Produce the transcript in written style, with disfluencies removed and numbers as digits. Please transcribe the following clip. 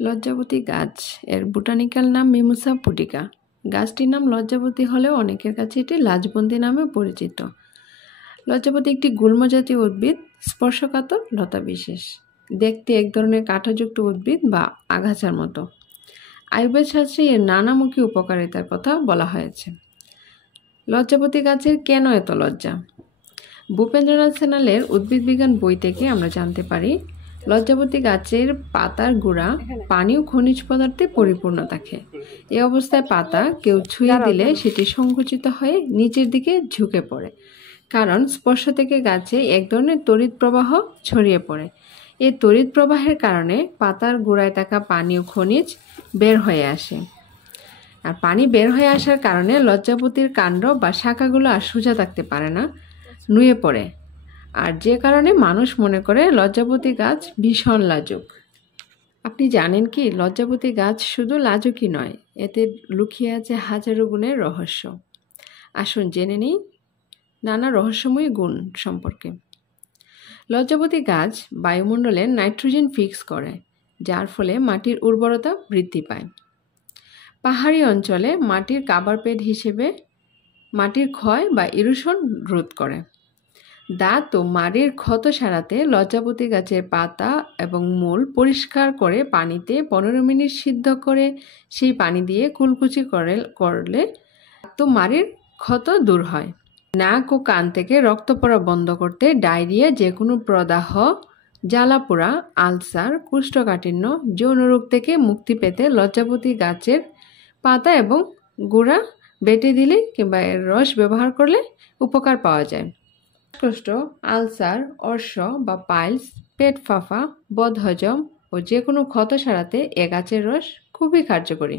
লজ্জাবতী গাছ এর বোটানিক্যাল নাম মিমোসা পুটিকা। গাছটির নাম লজ্জাবতী হলেও অনেকের কাছে এটি লাজবন্তী নামে পরিচিত। লজ্জাবতী একটি গুল্ম জাতীয় উদ্ভিদ, স্পর্শকাতর লতা বিশেষ। দেখতে এক ধরনের কাঁটাযুক্ত উদ্ভিদ বা আগাছার মতো। আয়ুর্বেদ শাস্ত্রে এর নানামুখী উপকারিতার কথা বলা হয়েছে। লজ্জাবতী গাছের কেন এত লজ্জা? ভূপেন্দ্রনাথ সান্যালের উদ্ভিদ বিজ্ঞান বই থেকে আমরা জানতে পারি, লজ্জাবতী গাছের পাতার গোড়া পানি ও খনিজ পদার্থে পরিপূর্ণ থাকে। এই অবস্থায় পাতা কেউ ছুঁয়ে দিলে সেটি সংকুচিত হয়ে নিচের দিকে ঝুঁকে পড়ে, কারণ স্পর্শ থেকে গাছে এক ধরনের তড়িৎ প্রবাহ ছড়িয়ে পড়ে। এই তড়িৎ প্রবাহের কারণে পাতার গোড়ায় থাকা পানি ও খনিজ বের হয়ে আসে। আর পানি বের হয়ে আসার কারণে লজ্জাবতীর কাণ্ড বা শাখাগুলো আর সোজা থাকতে পারে না, নুয়ে পড়ে। আর যে কারণে মানুষ মনে করে লজ্জাবতী গাছ ভীষণ লাজুক। আপনি জানেন কি, লজ্জাবতী গাছ শুধু লাজুকই নয়, এতে লুকিয়ে আছে হাজারো গুণের রহস্য। আসুন জেনে নিই নানা রহস্যময় গুণ সম্পর্কে। লজ্জাবতী গাছ বায়ুমণ্ডলে নাইট্রোজেন ফিক্স করে, যার ফলে মাটির উর্বরতা বৃদ্ধি পায়। পাহাড়ি অঞ্চলে মাটির কাভার পেড হিসেবে মাটির ক্ষয় বা ইরোশন রোধ করে। দাঁত ও মাড়ির ক্ষত সারাতে লজ্জাবতী গাছের পাতা এবং মূল পরিষ্কার করে পানিতে 15 মিনিট সিদ্ধ করে সেই পানি দিয়ে কুলকুচি করলে তো মাড়ির ক্ষত দূর হয়। নাক ও কান থেকে রক্ত পড়া বন্ধ করতে ডায়রিয়া, যে কোনো প্রদাহ, জ্বালাপোড়া, আলসার, কোষ্ঠকাঠিন্য, যৌন রোগ থেকে মুক্তি পেতে লজ্জাবতী গাছের পাতা এবং গুঁড়া বেটে দিলে কিংবা এর রস ব্যবহার করলে উপকার পাওয়া যায়। শ্বাসকষ্ট, আলসার, অর্শ বা পাইলস, পেট ফাঁপা, বদহজম ও যে কোনো ক্ষত সারাতে এ গাছের রস খুবই কার্যকরী।